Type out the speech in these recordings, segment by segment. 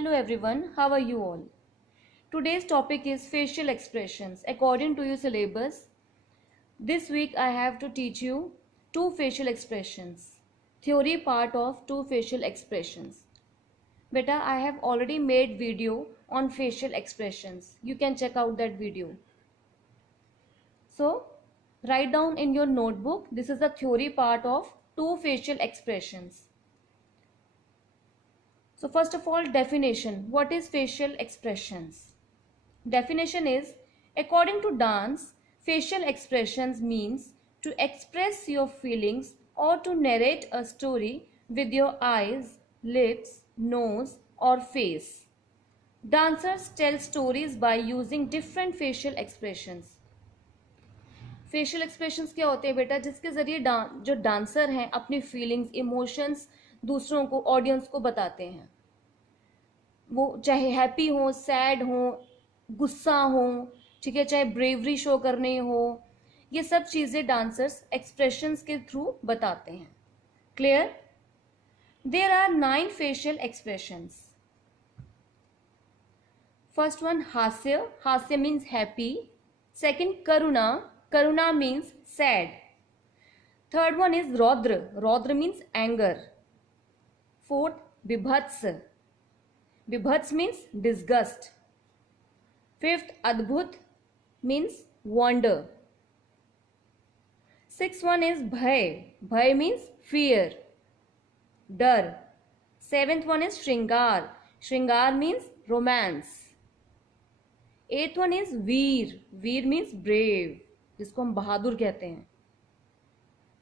Hello everyone, how are you all? Today's topic is facial expressions. According to your syllabus, this week I have to teach you two facial expressions. Theory part of two facial expressions. Beta, I have already made video on facial expressions. You can check out that video. So, write down in your notebook, this is the theory part of two facial expressions. So first of all, definition. What is facial expressions? Definition is, according to Dance, facial expressions means to express your feelings or to narrate a story with your eyes, lips, nose or face. Dancers tell stories by using different facial expressions. Facial expressions क्या होते हैं बेटा? जिसके जरिए जो dancer हैं अपनी feelings, emotions दूसरों को, ऑडियंस को बताते हैं. वो चाहे हैप्पी हो, सैड हो, गुस्सा हो, ठीक है, चाहे ब्रेवरी शो करने हो, ये सब चीजें डांसर्स एक्सप्रेशंस के थ्रू बताते हैं. Clear? There are 9 facial expressions. First one hasya. Hasya means happy. Second karuna. Karuna means sad. Third one is Rodra. Rodra means anger. Fourth, Bibhats. Bibhats means disgust. Fifth, Adbhut means wonder. Sixth one is Bhay. Bhay means fear, Dar. Seventh one is Shringar. Shringar means romance. Eighth one is Veer. Veer means brave, जिसको हम बहादुर कहते हैं.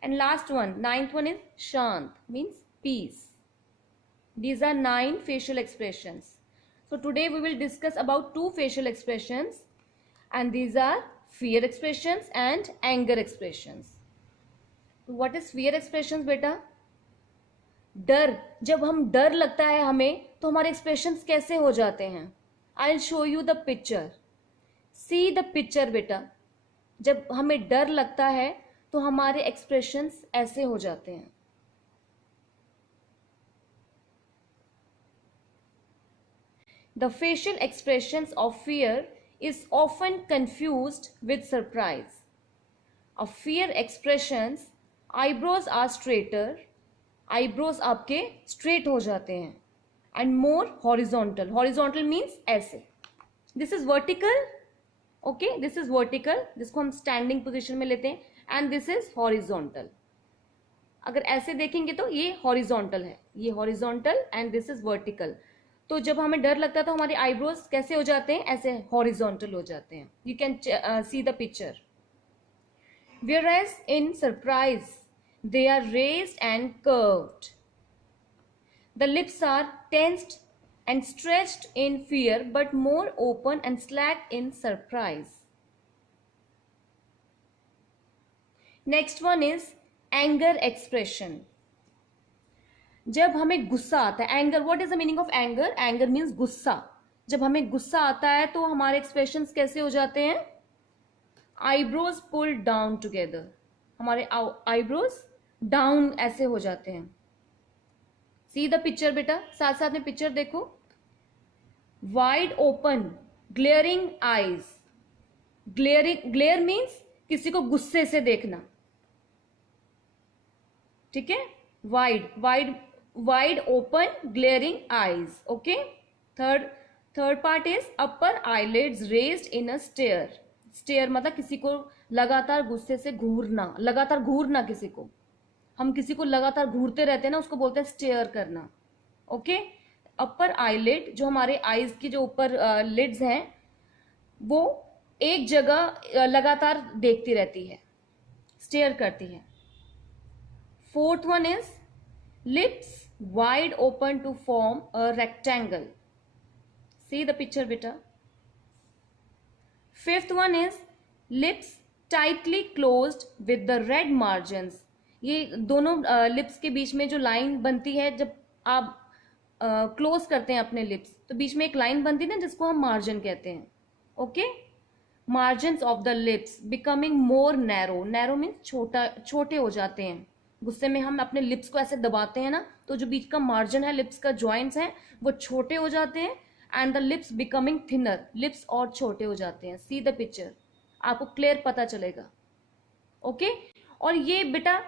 And last one, 9th one is shant, means peace. These are 9 facial expressions. So today we will discuss about 2 facial expressions and these are fear expressions and anger expressions. What is fear expressions बेटा? डर. जब हम डर लगता है हमें तो हमारे एक्सप्रेशंस कैसे हो जाते हैं? I will show you the picture. C the picture बेटा. जब हमें डर लगता है तो हमारे एक्सप्रेशंस ऐसे हो जाते हैं. The facial expressions of fear is often confused with surprise. Of fear expressions, eyebrows are straighter. Eyebrows आपके स्ट्रेट हो जाते हैं. And more horizontal. Horizontal means ऐसे. This is vertical. Okay, this is vertical, जिसको हम स्टैंडिंग पोजीशन में लेते हैं. And this is horizontal. अगर ऐसे देखेंगे तो ये हॉरिजॉन्टल है, ये horizontal and this is vertical. तो जब हमें डर लगता है तो हमारे आईब्रोज कैसे हो जाते हैं? ऐसे हॉरिजॉन्टल हो जाते हैं. You can see the picture. Whereas in surprise they are raised and curved. The lips are tensed and stretched in fear but more open and slack in surprise. Next one is anger expression. जब हमें गुस्सा आता है, anger. What is the meaning of anger? Anger means गुस्सा. जब हमें गुस्सा आता है तो हमारे एक्सप्रेशंस कैसे हो जाते हैं? Eyebrows pull down together. हमारे आईब्रोज डाउन ऐसे हो जाते हैं. सी द पिक्चर बेटा, साथ साथ में पिक्चर देखो. Wide open glaring eyes. Glare means किसी को गुस्से से देखना, ठीक है. Wide open glaring eyes. Okay. Third part is upper eyelids raised in a stare. Stare मतलब किसी को लगातार गुस्से से घूरना, लगातार घूरना किसी को. हम किसी को लगातार घूरते रहते हैं ना, उसको बोलते हैं स्टेयर करना. ओके. अपर आईलिड, जो हमारे आईज की जो ऊपर लिड्स हैं, वो एक जगह लगातार देखती रहती है, स्टेयर करती है. Fourth one is lips wide open to form a rectangle. See the picture बेटा. Fifth one is lips tightly closed with the red margins. ये दोनों लिप्स के बीच में जो लाइन बनती है, जब आप क्लोज करते हैं अपने लिप्स तो बीच में एक लाइन बनती है ना, जिसको हम मार्जिन कहते हैं. Okay. Margins of the lips becoming more narrow. Narrow means छोटे हो जाते हैं. गुस्से में हम अपने लिप्स को ऐसे दबाते हैं ना, तो जो बीच का मार्जिन है, लिप्स का जॉइंट्स हैं, वो छोटे हो जाते हैं and the lips becoming thinner, lips और छोटे हो जाते हैं। सी द पिक्चर, आपको क्लियर पता चलेगा। ओके और ये बेटा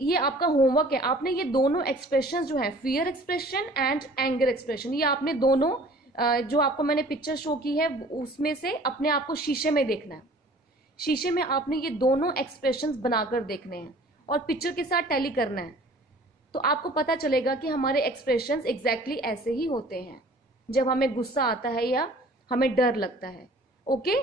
ये आपका होमवर्क है, आपने ये दोनों एक्सप्रेशन जो है, fear expression and anger expression, ये आपने दोनों जो आपको मैंने पिक्चर शो की है उसमें से अपने आप को शीशे में देखना है। शीशे में आपने ये दोनों एक्सप्रेशंस बनाकर देखने हैं और पिक्चर के साथ टैली करना है, तो आपको पता चलेगा कि हमारे एक्सप्रेशंस एग्जैक्टली ऐसे ही होते हैं जब हमें गुस्सा आता है या हमें डर लगता है। ओके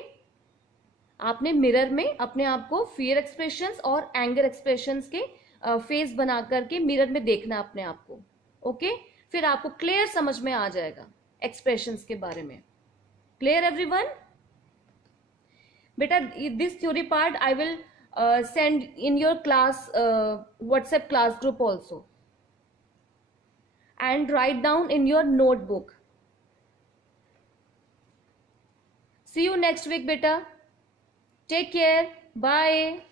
आपने मिरर में अपने आप को फियर एक्सप्रेशंस और एंगर एक्सप्रेशंस के फेस बना करके मिरर में देखना अपने आप को। ओके फिर आपको क्लियर समझ में आ जाएगा एक्सप्रेशंस के बारे में। Clear everyone? बेटा this theory part I will send in your class WhatsApp class group also, and write down in your notebook. See you next week beta. Take care. Bye.